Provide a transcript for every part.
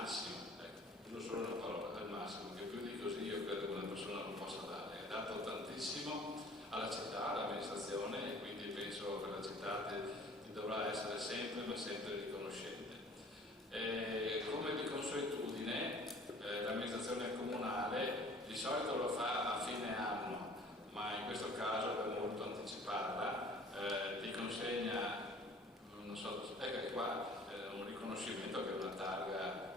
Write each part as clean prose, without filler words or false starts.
massimo, non solo una parola, al massimo, che più di così io credo che una persona non possa dare. Hai dato tantissimo alla città, all'amministrazione, e quindi penso che la città ti dovrà essere sempre, ma sempre riconoscente. Come di consuetudine, l'amministrazione comunale di solito lo fa a fine anno, ma in questo caso abbiamo voluto anticiparla, ti consegna, non so, qua un riconoscimento che è una targa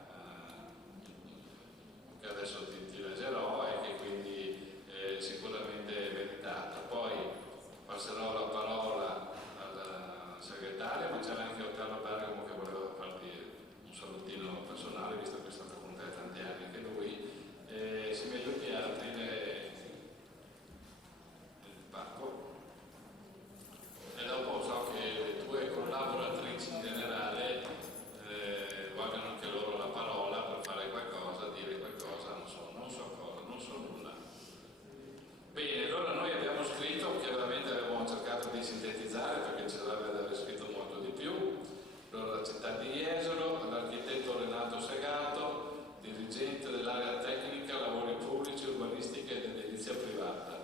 che adesso ti leggerò e che quindi sicuramente è meritata. Poi passerò la parola al segretario, ma c'era anche Otello Bergamo che voleva farti un salutino personale, visto che è stato con te tanti anni anche lui. Se mi aiuti a aprire il pacco. E dopo so che le tue collaboratrici in generale vogliono anche loro la parola per fare qualcosa, dire qualcosa, non so cosa, non so nulla. Bene, allora noi abbiamo scritto, chiaramente abbiamo cercato di sintetizzare perché ci sarebbe da aver scritto molto di più. Allora, la città di Jesolo, l'architetto Renato Segato, dirigente dell'area tecnica, lavori pubblici, urbanistica ed edilizia privata,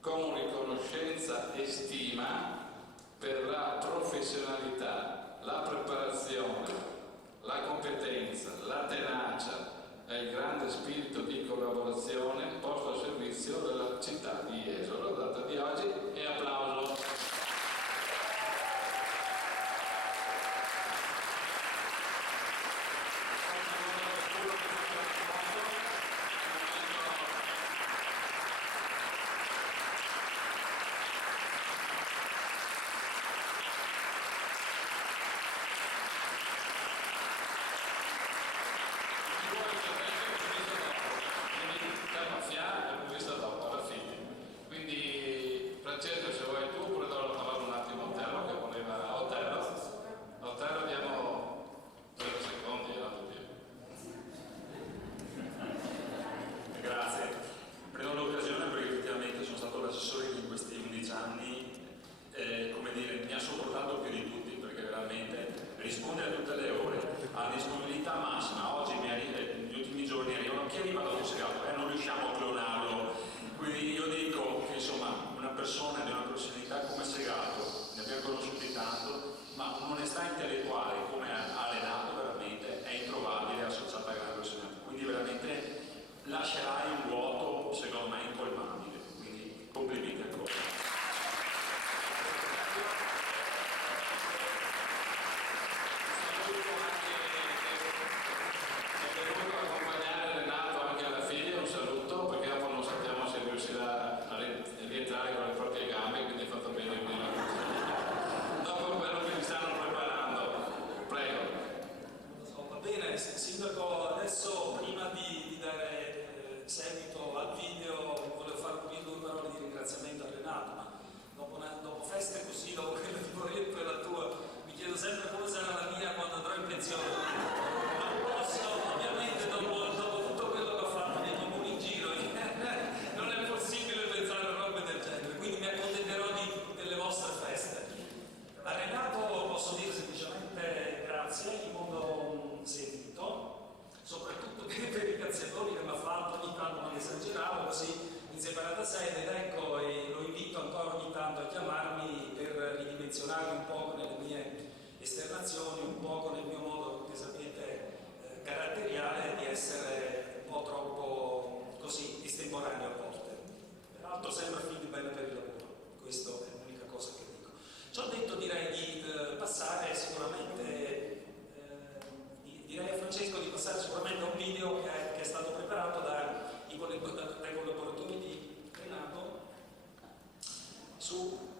con riconoscenza e stima per la professionalità, la preparazione, la competenza, la tenacia e il grande spirito di collaborazione posto a servizio della città di Jesolo, data di oggi, e applauso. Francesco, se vuoi tu, oppure do la parola un attimo a Otello che voleva. Otello diamo 3 secondi e non di più. Grazie. Prendo l'occasione perché effettivamente sono stato l'assessore in questi 11 anni, come dire, mi ha sopportato più di tutti perché veramente risponde a tutte le ore, ha disponibilità massima. Oggi negli ultimi giorni arrivano chi arriva dopo Segato, non riusciamo a clonarlo. Quindi io dico che insomma una persona di una professionalità come Segato, ne abbiamo conosciuti tanto, ma un'onestà intellettuale come ha Renato veramente è introvabile, associata a grande professionalità. Quindi veramente lascerai un vuoto secondo me incolmabile. Quindi complimenti ancora. Rientrare con le proprie gambe, quindi hai fatto bene il mio. Dopo quello che mi stanno preparando, prego. Va bene, Sindaco, adesso prima di dare seguito al video volevo fare pure 2 parole di ringraziamento a Renato, ma dopo feste così, dopo quella di Moretto e la tua, mi chiedo sempre come sarà la mia quando andrò in pensione. Non posso, ovviamente dopo tutto quello che ho fatto nei comuni in giro, non è possibile pensare a robe del genere, quindi mi accontenterò delle vostre feste. A Renato posso dire semplicemente grazie in modo sentito, soprattutto per i cazzettoni che mi ha fatto ogni tanto, non esageravo, così in separata sede, ed ecco, e lo invito ancora ogni tanto a chiamarmi per ridimensionarmi un po' nelle mie esternazioni, un po' nel mio modo, che sapete, caratteriale di essere un po' troppo così estemporaneo a volte. Peraltro sembra figlio bene per il lavoro, questa è l'unica cosa che dico. Ciò detto, direi di passare sicuramente, direi a Francesco di passare sicuramente a un video che è stato preparato dai collaboratori di Renato su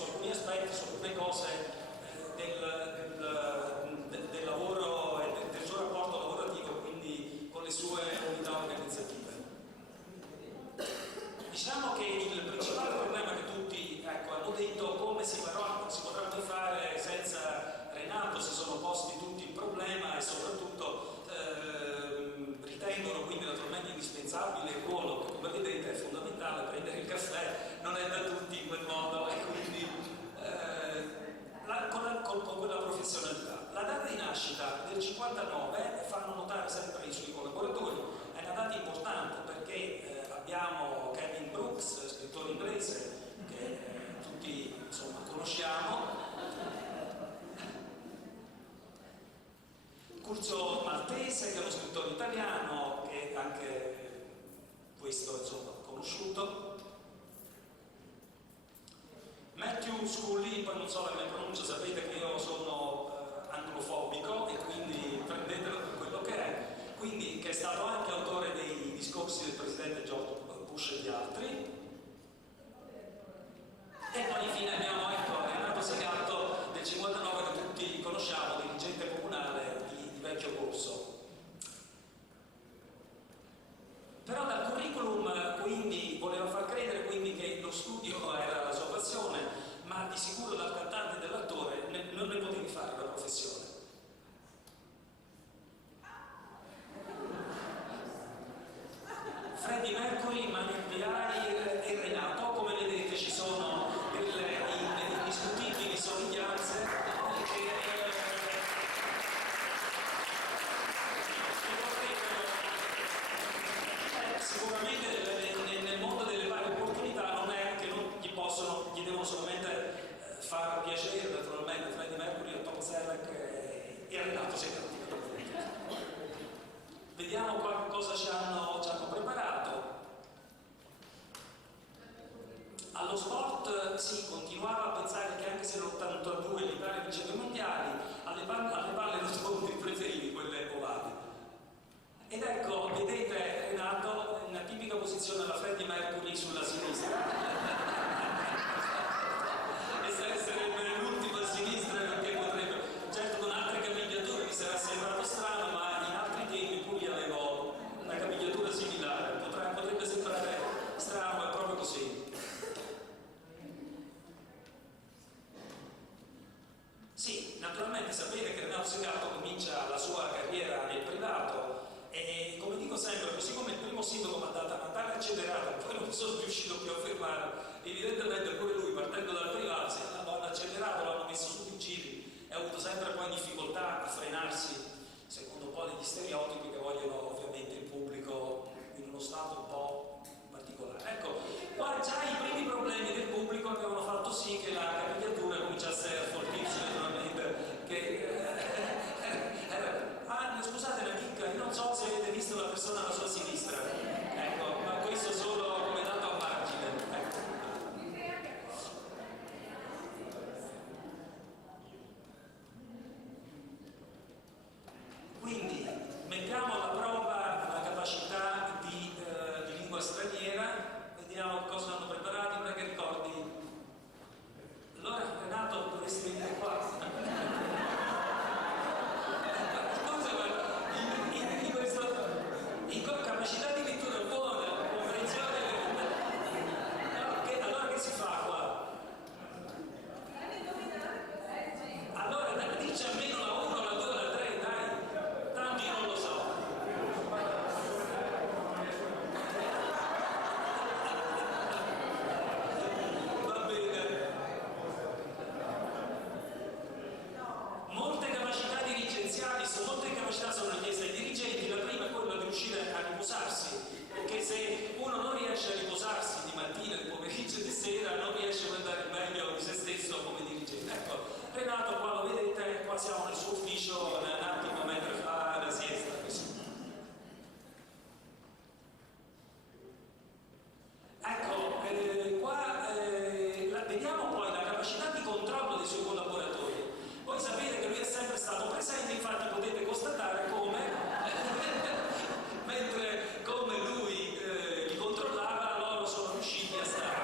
alcuni aspetti, su alcune cose del lavoro e del suo rapporto lavorativo, quindi con le sue unità organizzative. Diciamo che il principale problema che tutti hanno detto come si potrebbe fare senza Renato, si sono posti tutti il problema e soprattutto ritengono quindi naturalmente indispensabile il ruolo che, come vedete, è fondamentale. Prendere il caffè non è da tutti in quel modo, e quindi con quella professionalità Curzio Maltese, che è uno scrittore italiano, che anche questo insomma conosciuto. Matthew Scully, poi non so la mia pronuncia, sapete che io sono anglofobico e quindi prendetelo per quello che è, quindi che è stato anche autore dei discorsi del presidente George Bush e di altri. E poi infine abbiamo Renato Segatto del 59, che tutti conosciamo, dirigente comunale di Vecchio Corso. Però dal curriculum quindi voleva far credere quindi che lo studio era la sua passione, ma di sicuro dal cantante e dall'attore non ne potevi fare la professione. Freddie Mercury, Manic P.I. e Renato, come vedete ci sono delle indiscutibili somiglianze sicuramente nel mondo delle varie opportunità non è che non gli devono solamente far piacere, naturalmente, Freddie Mercury e Tom Selleck e Renato Segatto. Vediamo cosa ci hanno preparato. Allo sport si continuava a pensare che anche se nell'82 l'Italia vinceva i mondiali, alle palle rotonde preferivi quelle ovali. Ed ecco, vedete Renato in una tipica posizione alla Freddie Mercury sulla sinistra. E sarebbe l'ultimo a sinistra perché potrebbe, certo con altre capigliature mi sarà sembrato strano, ma in altri tempi pure io avevo una capigliatura similare, potrebbe sembrare strano, ma è proprio così. Sì, naturalmente sapete che Renato Segatto comincia la sua carriera nel privato e, come dico sempre, così come il primo sindaco mi ha dato una tale accelerata che poi non sono riuscito più a fermare, evidentemente pure lui partendo dal privato l'hanno accelerato, l'hanno messo su di giri e ha avuto sempre poi difficoltà a frenarsi secondo un po' degli stereotipi che vogliono ovviamente il pubblico in uno stato un po' particolare. Ecco, qua già i primi problemi del pubblico avevano fatto sì che la capigliatura cominciasse a fortirsi naturalmente, scusate la chicca, io non so se avete visto la persona alla sua sinistra, ecco, ma questo solo come dato a margine, ecco. Quindi mettiamo alla prova la capacità di lingua straniera, vediamo cosa hanno preparato, perché ricordi. Allora Renato dovresti venire qua. Capacità di lettura buona, comprensione. Allora che si fa qua? Allora dici almeno la 1, la 2, la 3, dai. Tanto io non lo so. Va bene. Molte capacità dirigenziali, molte capacità sono richieste ai dirigenti. La prima è quella di riuscire a riposarsi, perché se uno non riesce a riposarsi di mattina, di pomeriggio e di sera, non riesce a dare il meglio di se stesso come dirigente. Ecco, Renato qua lo vedete, qua siamo nel suo ufficio, un attimo mentre fa la siesta, così. Ecco, qua vediamo poi la capacità di controllo dei suoi collaboratori. Voi sapete che lui è sempre stato presente, infatti potete constatare come mentre come lui li controllava, loro sono riusciti a stare.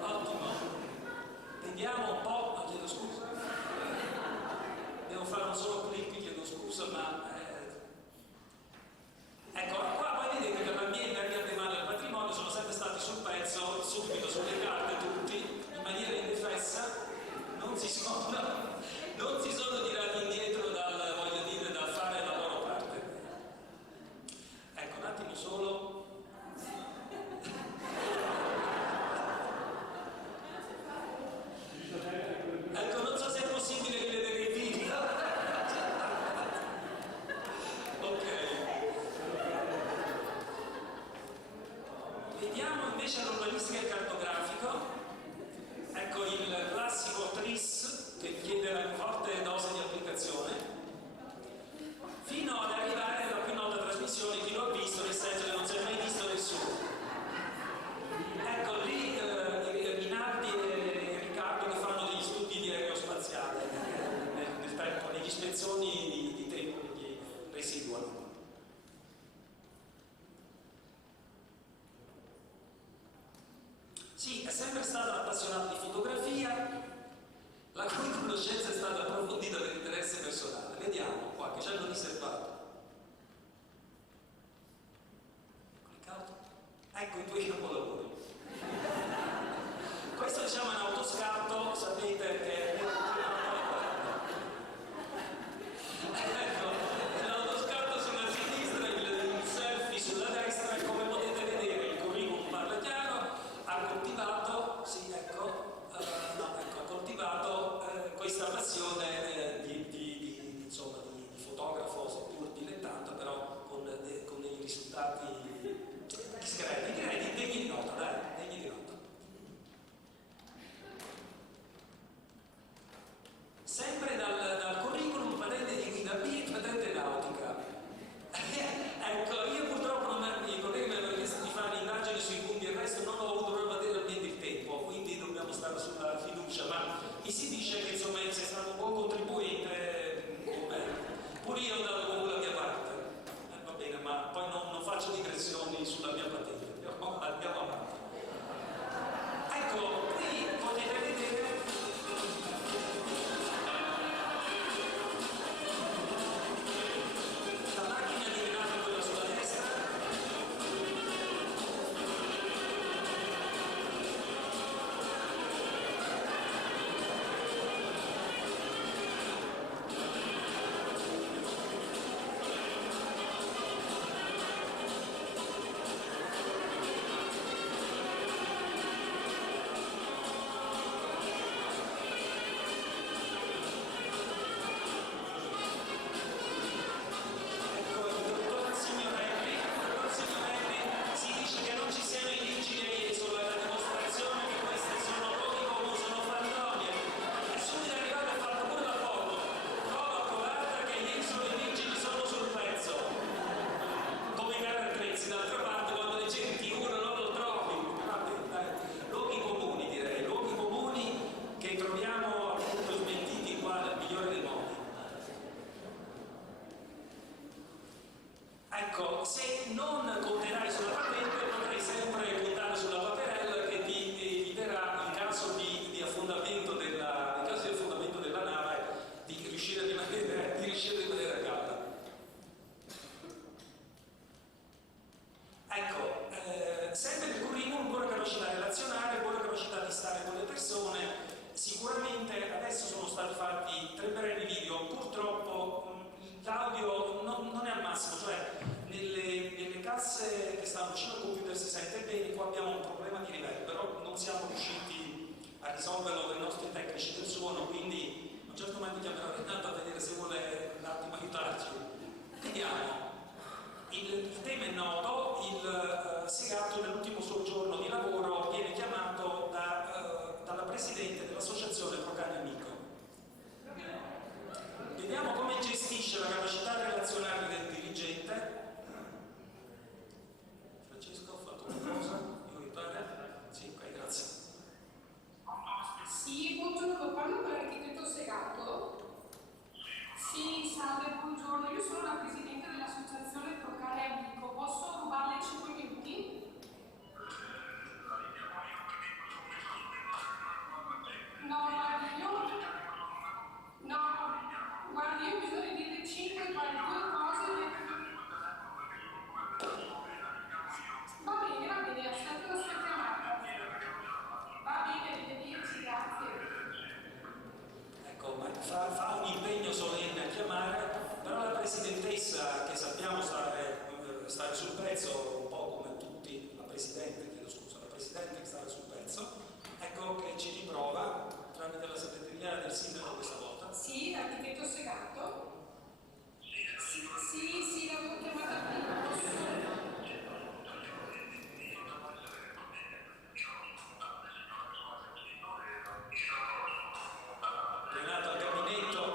Ottimo. Vediamo un po', chiedo scusa. Devo fare un solo clic, chiedo scusa, ma ecco, qua poi vedete che l'ambiente anche al demanio del patrimonio sono sempre stati sul pezzo, subito sulle carte tutti, in maniera indefessa, non si sono tirati indietro dal fare la loro parte. Ecco, un attimo solo. Ecco, non so se è possibile rivedere il video. degli spezzoni di tempo che gli residuano. Sì, è sempre stato un appassionato di fotografia, la cui conoscenza è stata approfondita per interesse personale. Vediamo qua che ci hanno riservato. Cliccato? Ecco i tuoi capolavori. Questo diciamo è un autoscatto, sapete che ecco, l'autoscatto sulla sinistra, il selfie sulla destra, e come potete vedere il curriculum parla chiaro, ha coltivato, sì ecco, ha coltivato questa passione insomma, di fotografo, seppur dilettante, però con dei risultati discreti, direi degni di nota, dai, degni di nota. Sempre dal curriculum, patente di guida B, patente nautica. Ecco, io purtroppo i colleghi mi avevano chiesto di fare indagini sui punti e il resto, non ho avuto proprio materialmente il tempo, quindi dobbiamo stare sulla fiducia, ma mi si dice che insomma sei stato un buon contribuente, pure io ho dato comunque la mia parte. Va bene, ma poi non faccio digressioni sulla mia patente, andiamo avanti. Ecco, qui potete vedere la macchina di Renato, quella sulla destra. Ecco, il dottor Signorelli, si dice che non ci siano indicini a Jesolo, è la dimostrazione che queste sono luoghi comuni, sono fandonie. È subito arrivato e fatto pure la foto. Prova provata che Jesolo e i vigili sono sul pezzo. Come i carri attrezzi, d'altra parte quando ne cerchi uno non lo trovi. Vabbè, dai. Luoghi comuni, direi, luoghi comuni che troviamo appunto smentiti qua nel migliore dei modi. Ecco, se non conterai sulla patente potrai sempre puntare sulla paperella che ti eviterà in caso di affondamento della nave di riuscire a rimanere a galla. Ecco, sempre nel curriculum, buona capacità relazionale, buona capacità di stare con le persone. Sicuramente adesso sono stati fatti 3 brevi video, purtroppo l'audio non è al massimo, cioè nelle casse che stanno vicino al computer si sente bene, qua abbiamo un problema di riverbero, non siamo riusciti a risolverlo dai nostri tecnici del suono, quindi a un certo momento chiamerò Renato a vedere se vuole un attimo aiutarci. Vediamo. Il tema è noto, il Segato nell'ultimo suo giorno di lavoro viene chiamato dalla presidente dell'associazione Procani Amico. Vediamo come gestisce la capacità relazionale del dirigente. Francesco, ho fatto una cosa? Devo aiutare? Sì, ok, grazie. Sì, buongiorno, parlo con l'architetto Segato. Sì, salve, buongiorno, io sono la presidente dell'associazione Procane Amico, posso rubarle 5 minuti? Guardi, io ho bisogno di dire 5 due cose. Va bene, aspetto la sua chiamata. Va bene, arrivederci, grazie. Ecco, ma fa un impegno solenne a chiamare, però la presidentessa, che sappiamo stare sul pezzo, un po' come tutti, la presidente che stava sul pezzo, ecco che ci riprova tramite la segreteria del sindaco questa volta. Sì, l'architetto Segato? Sì, l'avevo chiamata prima. Renato al gabinetto,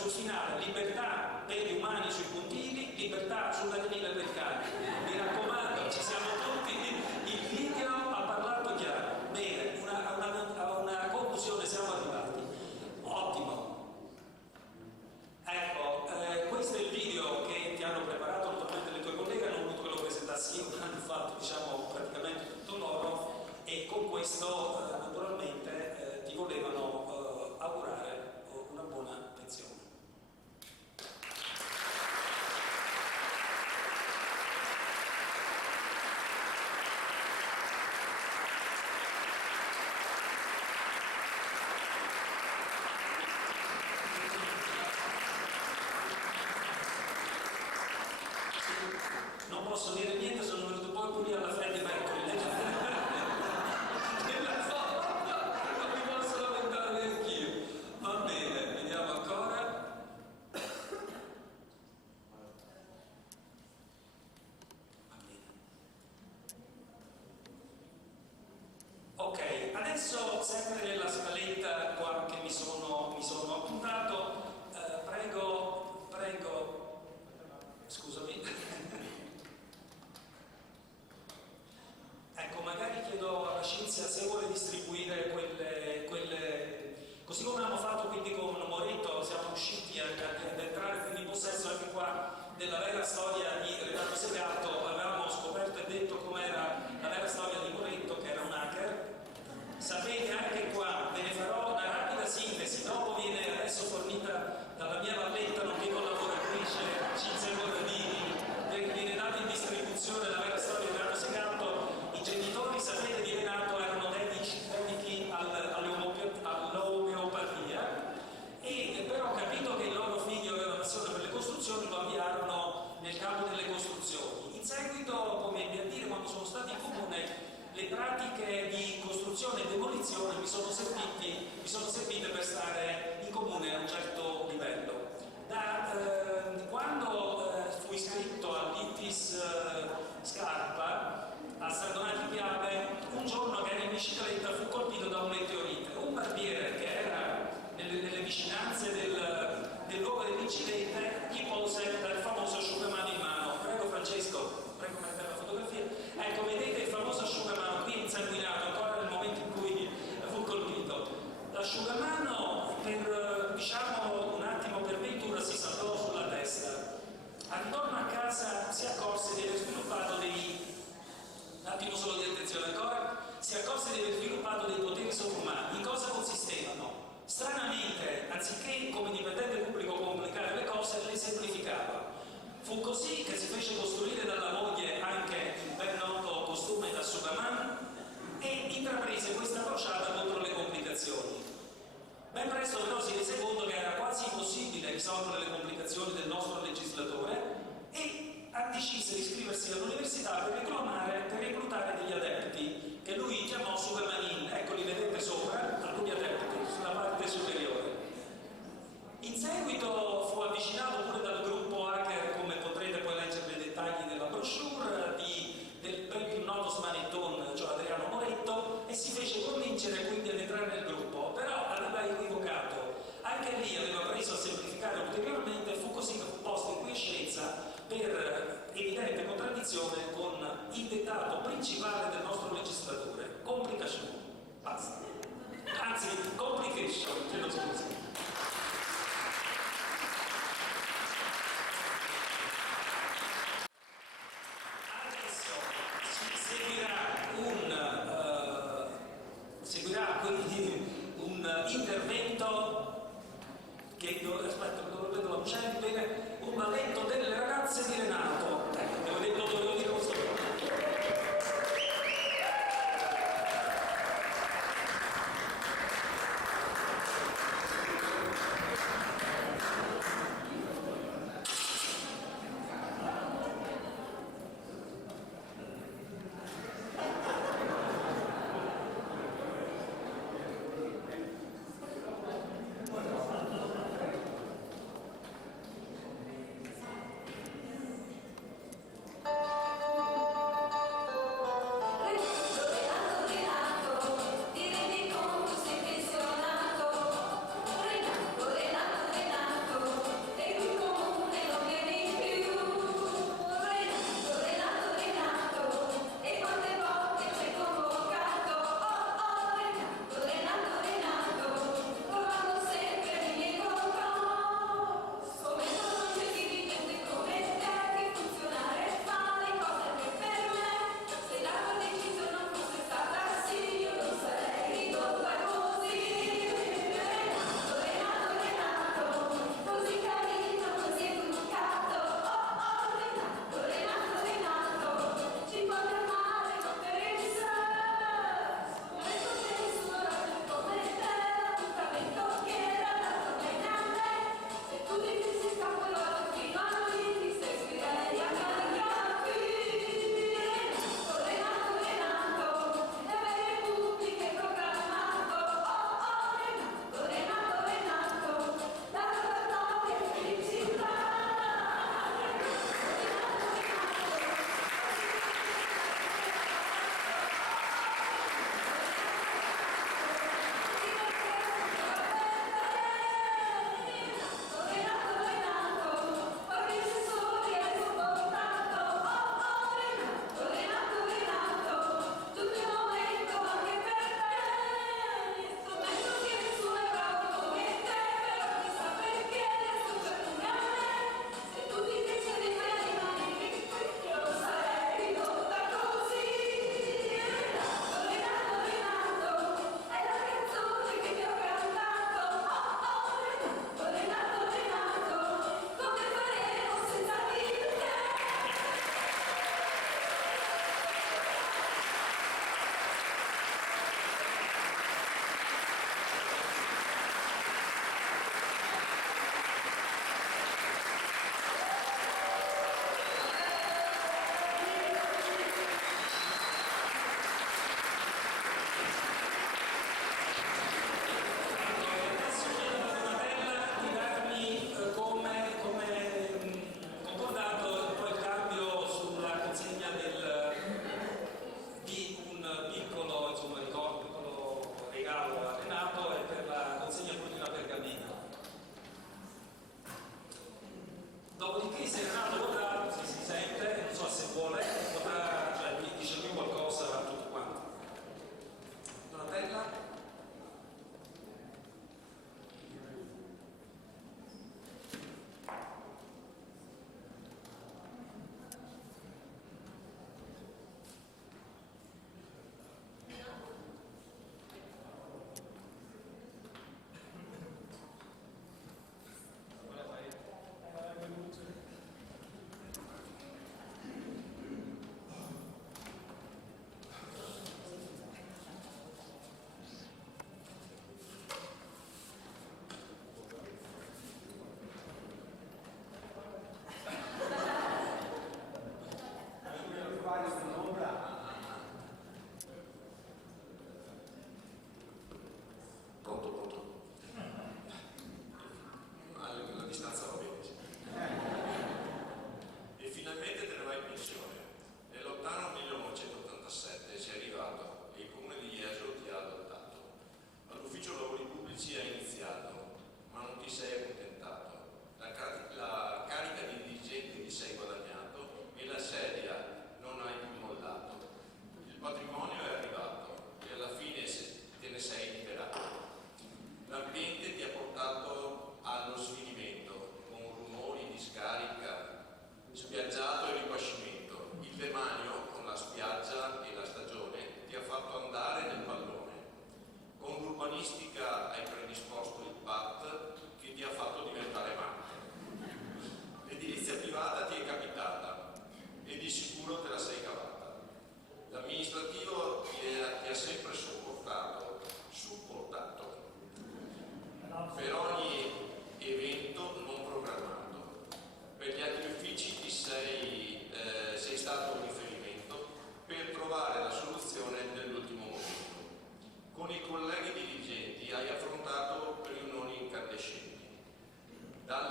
sul finale libertà per gli umani sui puntini, libertà sull'arenile per i cani. Mi raccomando, ci siamo tutti, il video ha parlato chiaro. Bene, a una conclusione siamo arrivati. Ottimo. Ecco, questo è il video che ti hanno preparato naturalmente le tue colleghe, hanno voluto che lo presentassi io, ma hanno fatto diciamo praticamente tutto loro, e con questo naturalmente ti volevano augurare una buona lezione. Non posso dire niente, sono venuto poi pure alla Freddie Mercury. Nella foto non mi posso lamentare neanch'io. Va bene, vediamo ancora. Va bene. Ok, adesso sempre nella scaletta qua che mi sono appuntato, prego, scusami. Ecco, magari chiedo alla Cinzia se vuole distribuire quelle così come abbiamo fatto quindi con Moretto, siamo riusciti ad entrare quindi in possesso anche qua della vera storia di Renato Segato. Avevamo scoperto e detto com'era la vera storia di Moretto, che era un hacker. Sapete anche qua, ve ne farò una rapida sintesi, dopo viene adesso fornita dalla mia valletta, nonché collaboratrice Cinzia Corradini, viene data in distribuzione la vera storia di Renato Segato. I genitori, sapete, di Renato erano dediti all'omeopatia, e però ho capito che il loro figlio aveva passione per le costruzioni, lo avviarono nel campo delle costruzioni. In seguito, come ebbe a dire, quando sono stati in comune, le pratiche di costruzione e demolizione mi sono servite per stare in comune a un certo livello. Quando fui iscritto all'ITIS Scarpa a San Donato di Piave, un giorno che era in bicicletta fu colpito da un meteorite. Un barbiere che era nelle vicinanze del luogo dell'incidente gli pose il famoso asciugamano in mano. Prego Francesco, prego mettere la fotografia. Ecco, vedete il famoso asciugamano qui insanguinato ancora nel momento in cui fu colpito. L'asciugamano diciamo un attimo per ventura si saltò sulla testa. Al ritorno a casa si accorse di aver sviluppato un attimo solo di attenzione ancora, si accorse di aver sviluppato dei poteri sovrumani. In cosa consistevano? Stranamente, anziché come dipendente pubblico complicare le cose, le semplificava. Fu così che si fece costruire dalla moglie anche il ben noto costume da asciugamano e intraprese questa crociata contro le complicazioni. Ben presto però si rese conto che era quasi impossibile risolvere le complicazioni del nostro legislatore e decise di iscriversi all'università per reclutare degli adepti, che lui chiamò Sugamanin. Ecco, li vedete sopra, alcuni adepti, sulla parte superiore. In seguito fu avvicinato pure dal gruppo hacker, come potrete poi leggere nei dettagli della brochure, del ben più noto smanettone, cioè Adriano Moretto, e si fece convincere quindi ad entrare nel gruppo, però aveva equivocato. Anche lì aveva preso a semplificare ulteriormente, e fu così che fu posto in quiescenza per evidente contraddizione con il dettato principale del nostro legislatore: complication. Basta. Anzi, complication, chiedo scusa. Seguirà quindi un intervento che aspetta, non vedo la luce bene, un balletto delle ragazze di Renato. Ecco, dovevo dire questo.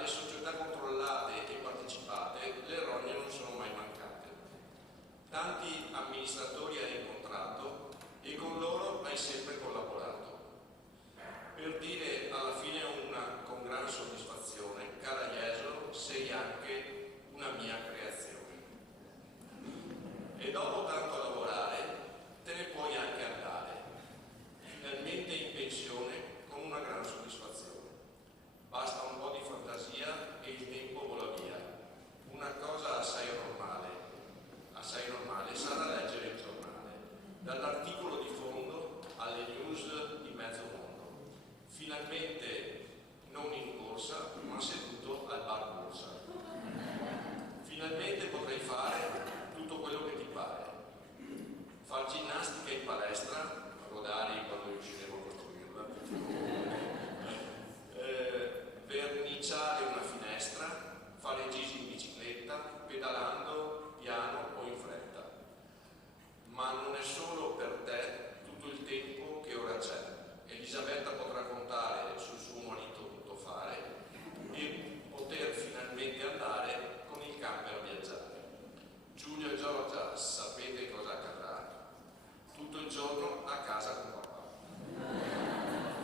società controllate e partecipate le rogne non sono mai mancate. Tanti amministratori hai incontrato e con loro hai sempre collaborato. Per dire alla fine con gran soddisfazione, cara Jesolo, sei anche una mia creazione. E dopo tanto lavorare, te ne puoi anche andare, finalmente in pensione con una gran soddisfazione. Basta un po' di fantasia e il tempo vola via. Una cosa assai normale, sarà leggere il giornale, dall'articolo di fondo alle news di mezzo mondo. Finalmente non in corsa, ma seduto al bar borsa. Finalmente potrai fare tutto quello che ti pare. Far ginnastica in palestra, rodare quando riusciremo a costruirla, verniciare una finestra, fare giri in bicicletta, pedalando piano o in fretta. Ma non è solo per te tutto il tempo che ora c'è. Elisabetta potrà contare sul suo marito tutto fare e poter finalmente andare con il camper a viaggiare. Giulio e Giorgia, sapete cosa accadrà? Tutto il giorno a casa con papà.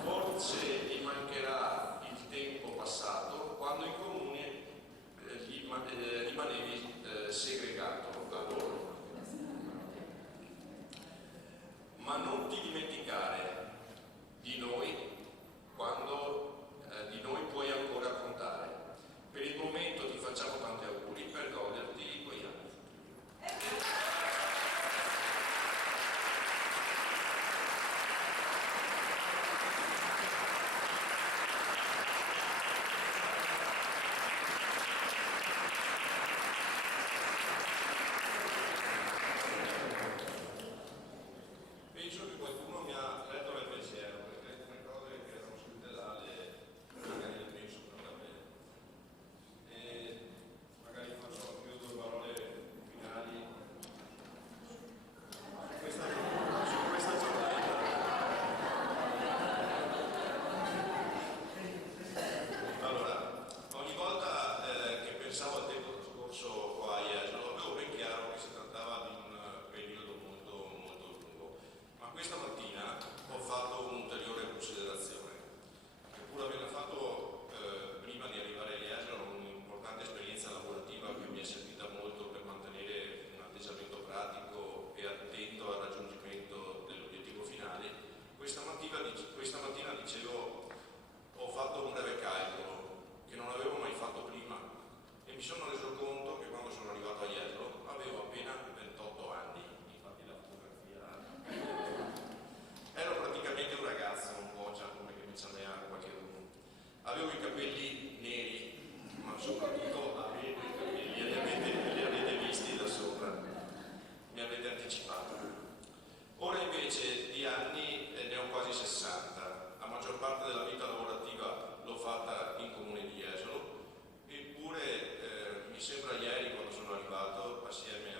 Forse gli mancherà il tempo passato quando in comune rimanevi segregato da loro. Ma non ti dimenticare di noi quando di noi puoi ancora contare. Per il momento ti facciamo tanti auguri per goderti quegli anni. Penso che qualcuno mi ha letto nel pensiero, perché alcune cose che erano scritte là magari le penso per davvero. E magari faccio anche io 2 parole finali su questa giornata. Allora, ogni volta che pensavo al tempo trascorso qua a Jesolo, avevo ben chiaro che si trattava di un periodo molto, molto lungo. Ma questa mattina ho fatto un'ulteriore considerazione, che pur avendo fatto prima di arrivare a Jesolo un'importante esperienza lavorativa che mi è servita molto per mantenere un atteggiamento pratico e attento al raggiungimento dell'obiettivo finale, questa mattina dicevo, ho fatto un breve calcolo che non avevo mai fatto prima e mi sono reso conto che quando sono arrivato a Jesolo avevo appena 28 anni. Infatti la fotografia ero praticamente un ragazzo, un po' già come che mi ciamea qualche uno. Avevo i capelli neri, ma soprattutto avevo i capelli, li avete visti da sopra, mi avete anticipato. Ora invece di anni ne ho quasi 60, la maggior parte della vita lavorativa l'ho fatta in comune di Jesolo, eppure mi sembra ieri quando sono arrivato assieme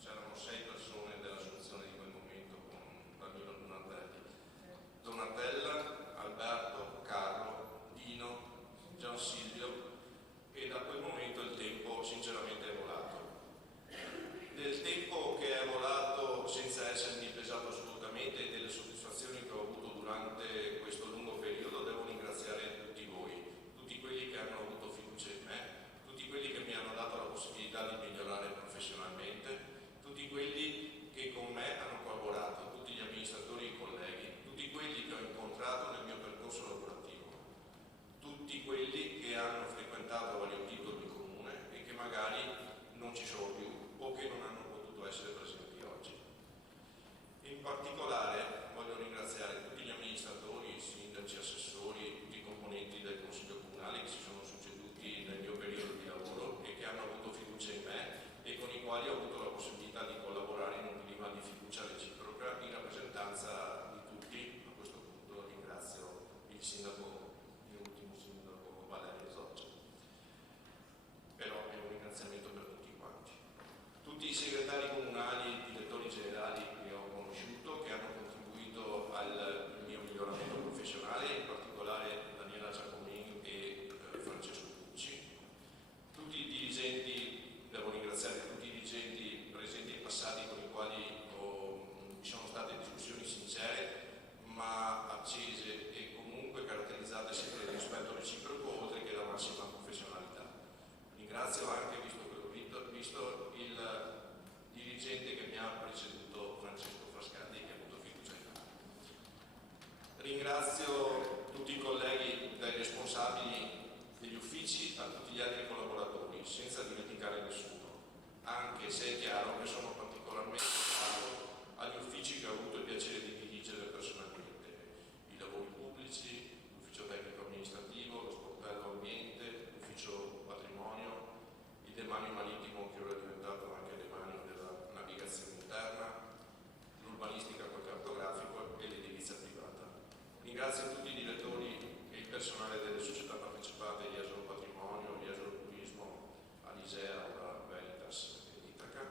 c'erano 6 persone dell'associazione di quel momento con Danilo Donatella, Alberto, Carlo, Dino, Gian Silvio, e da quel momento il tempo sinceramente è volato. Del tempo che è volato senza essermi pesato assolutamente e delle soddisfazioni che ho avuto durante questo lungo periodo devo ringraziare tutti voi, tutti quelli che hanno avuto fiducia in me, tutti quelli che mi hanno dato la possibilità di migliorare professionalmente, tutti quelli che con me hanno collaborato, tutti gli amministratori e i colleghi, tutti quelli che ho incontrato nel mio percorso lavorativo, tutti quelli che hanno frequentato vario titolo in comune e che magari uffici, a tutti gli altri collaboratori, senza dimenticare nessuno, anche se è chiaro che sono particolarmente grato agli uffici che ho avuto il piacere di dirigere personalmente: i lavori pubblici, l'ufficio tecnico amministrativo, lo sportello ambiente, l'ufficio patrimonio, il demanio marittimo che ora è diventato anche demanio della navigazione interna, l'urbanistica col cartografico e l'edilizia privata. Ringrazio tutti i direttori e il personale delle società partecipate, Jesolo Patrimonio, Jesolo Turismo, Alisea, Ora Veritas e Itaca.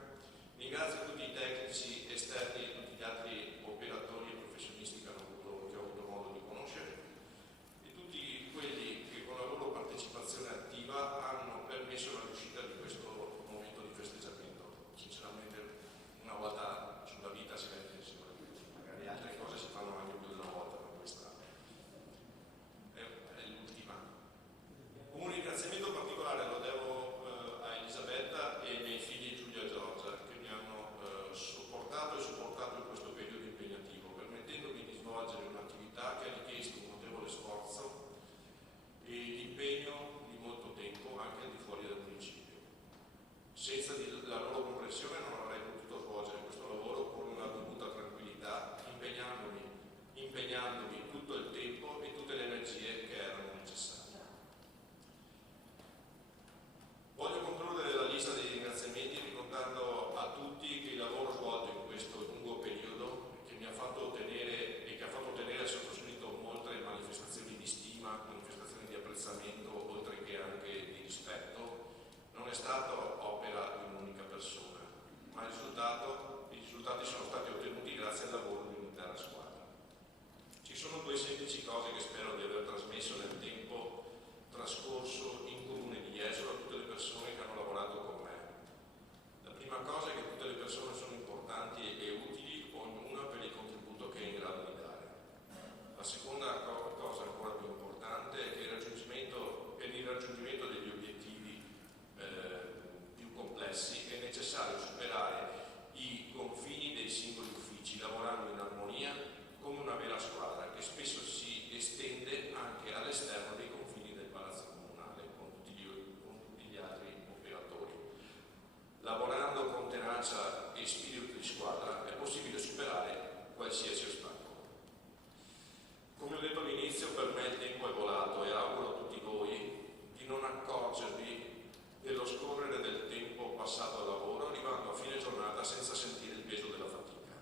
Ringrazio tutti i tecnici esterni e tutti gli altri operatori e professionisti che ho avuto modo di conoscere e tutti quelli che con la loro partecipazione attiva hanno permesso la riuscita di questo momento di festeggiamento. Sinceramente una volta sulla vita si vede, magari altre cose si fanno anche più di una volta, ma questa è l'ultima. Un ringraziamento particolare lo devo a Elisabetta e ai miei figli Giulia e Giorgia, che mi hanno sopportato e supportato in questo periodo impegnativo, permettendomi di svolgere un'attività che ha richiesto un notevole sforzo e l'impegno di molto tempo anche al di fuori del municipio. Senza la loro comprensione non avrei potuto svolgere questo lavoro con una dovuta tranquillità, impegnandomi tutto il tempo e tutte le energie che erano necessarie. Voglio concludere la lista dei ringraziamenti ricordando a tutti che il lavoro svolto in questo lungo periodo, che mi ha fatto ottenere e che ha fatto ottenere al sottoscritto molte manifestazioni di stima, manifestazioni di apprezzamento, oltre che anche di rispetto, non è stato opera di un'unica persona, ma i risultati sono stati ottenuti grazie al lavoro di un'intera squadra. Ci sono due semplici cose che spero di aver trasmesso nel tempo trascorso in comune di Jesolo a tutte le persone che hanno lavorato con me. La prima cosa è che tutte le persone sono importanti e utili, ognuna per il contributo che è in grado di dare. La seconda cosa ancora più importante è che per il raggiungimento degli obiettivi più complessi è necessario superare i confini dei singoli uffici, lavorando in armonia come una vera squadra che spesso si estende anche all'esterno dei confini del Palazzo Comunale con tutti gli altri operatori. Lavorando con tenacia e spirito di squadra è possibile superare qualsiasi ostacolo. Come ho detto all'inizio, per me il tempo è volato e auguro a tutti voi di non accorgervi dello scorrere del tempo passato al lavoro, arrivando a fine giornata senza sentire il peso della fatica.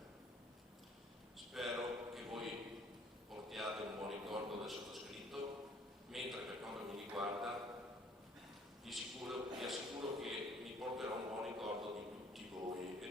Spero che voi portiate un buon ricordo del sottoscritto, mentre per quanto mi riguarda vi assicuro che mi porterò un buon ricordo di tutti voi e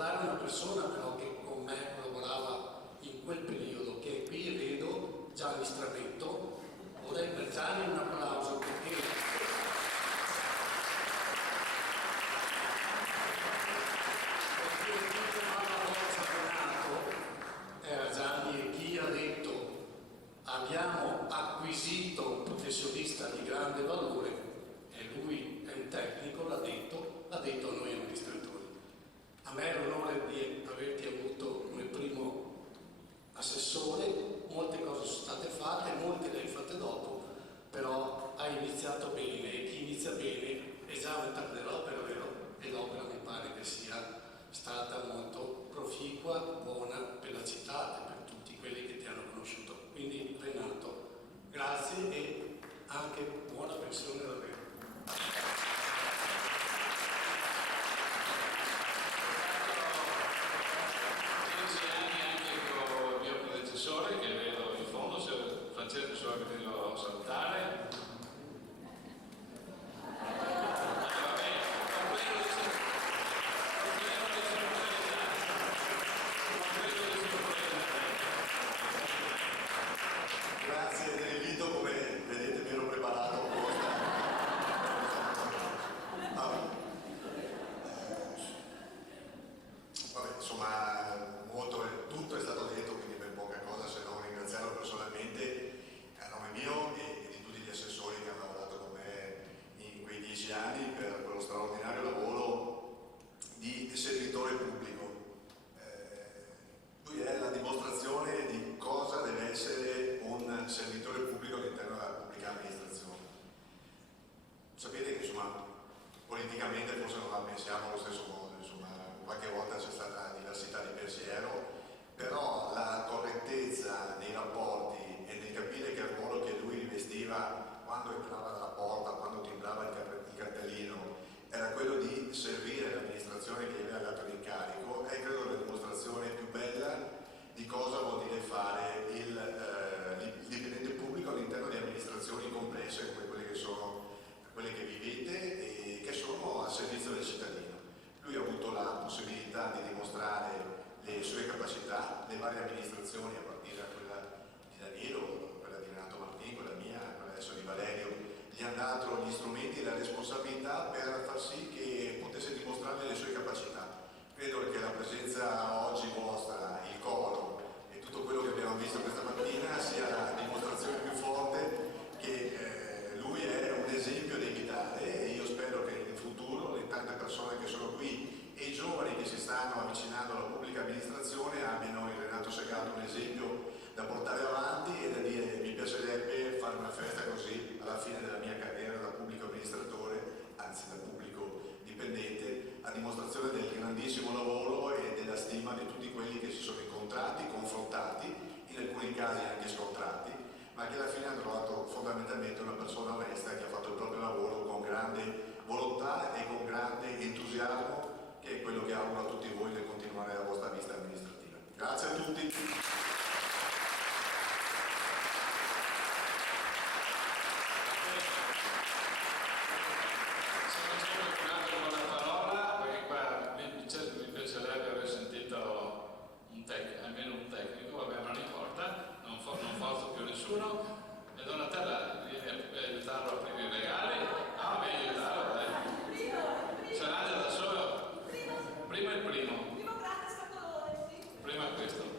ricordare una persona però che con me collaborava in quel periodo, che qui vedo, Gianni Stravetto. Vorrei per Gianni un applauso perché era Gianni e chi ha detto abbiamo acquisito un professionista di grande valore, e lui è un tecnico, l'ha detto a noi amministratori. A me è l'onore di averti avuto come primo assessore, molte cose sono state fatte, molte le hai fatte dopo, però hai iniziato bene e chi inizia bene è già a metà dell'opera, vero? E l'opera mi pare che sia stata molto proficua, buona per la città e per tutti quelli che ti hanno conosciuto. Quindi Renato, grazie e anche buona pensione davvero. 15 anni anche con il mio predecessore, che vedo in fondo, se Francesco so che devo salutare. Va bene, completo di Grazie dell'invito, come vedete mi ero preparato apposta. Vabbè, insomma, tutto è stato detto, quindi ben poca cosa se non ringraziarlo personalmente a nome mio e di tutti gli assessori che hanno lavorato con me in quei 10 anni per quello straordinario lavoro di servitore pubblico. Lui è la dimostrazione di cosa deve essere un servitore pubblico all'interno della pubblica amministrazione. Sapete che insomma politicamente forse non la pensiamo allo stesso modo, insomma qualche volta c'è stata diversità di pensiero, però la correttezza nei rapporti e nel capire che il ruolo che lui rivestiva quando entrava dalla porta, quando timbrava il cartellino, era quello di servire l'amministrazione che gli aveva dato l'incarico, è credo la dimostrazione più bella di cosa vuol dire fare il dipendente pubblico all'interno di amministrazioni complesse come quelle che sono quelle che vivete e che sono a servizio del cittadino. Lui ha avuto la possibilità di dimostrare le sue capacità, le varie amministrazioni, a partire da quella di Danilo, quella di Renato Martini, quella mia, quella adesso di Valerio, gli hanno dato gli strumenti e la responsabilità per far sì che potesse dimostrare le sue capacità. Credo che la presenza oggi vostra, il coro e tutto quello che abbiamo visto questa mattina sia la dimostrazione più forte che lui è un esempio da imitare e io spero che in futuro le tante persone che sono qui e i giovani che si stanno avvicinando alla pubblica amministrazione abbiano in Renato Segato un esempio da portare avanti e da dire mi piacerebbe fare una festa così alla fine della mia carriera da pubblico amministratore, anzi da pubblico dipendente, a dimostrazione del grandissimo lavoro e della stima di tutti quelli che si sono incontrati, confrontati, in alcuni casi anche scontrati, ma che alla fine hanno trovato fondamentalmente una persona onesta che ha fatto il proprio lavoro con grande volontà e con grande entusiasmo, che è quello che auguro a tutti voi nel continuare la vostra vita amministrativa. Grazie a tutti. almeno un tecnico, vabbè non importa, non forzo più nessuno, e Donatella vieni a aiutarlo a aprire i regali, vieni a aiutarlo, dai. Se l'ha da solo, prima il primo. Prima questo.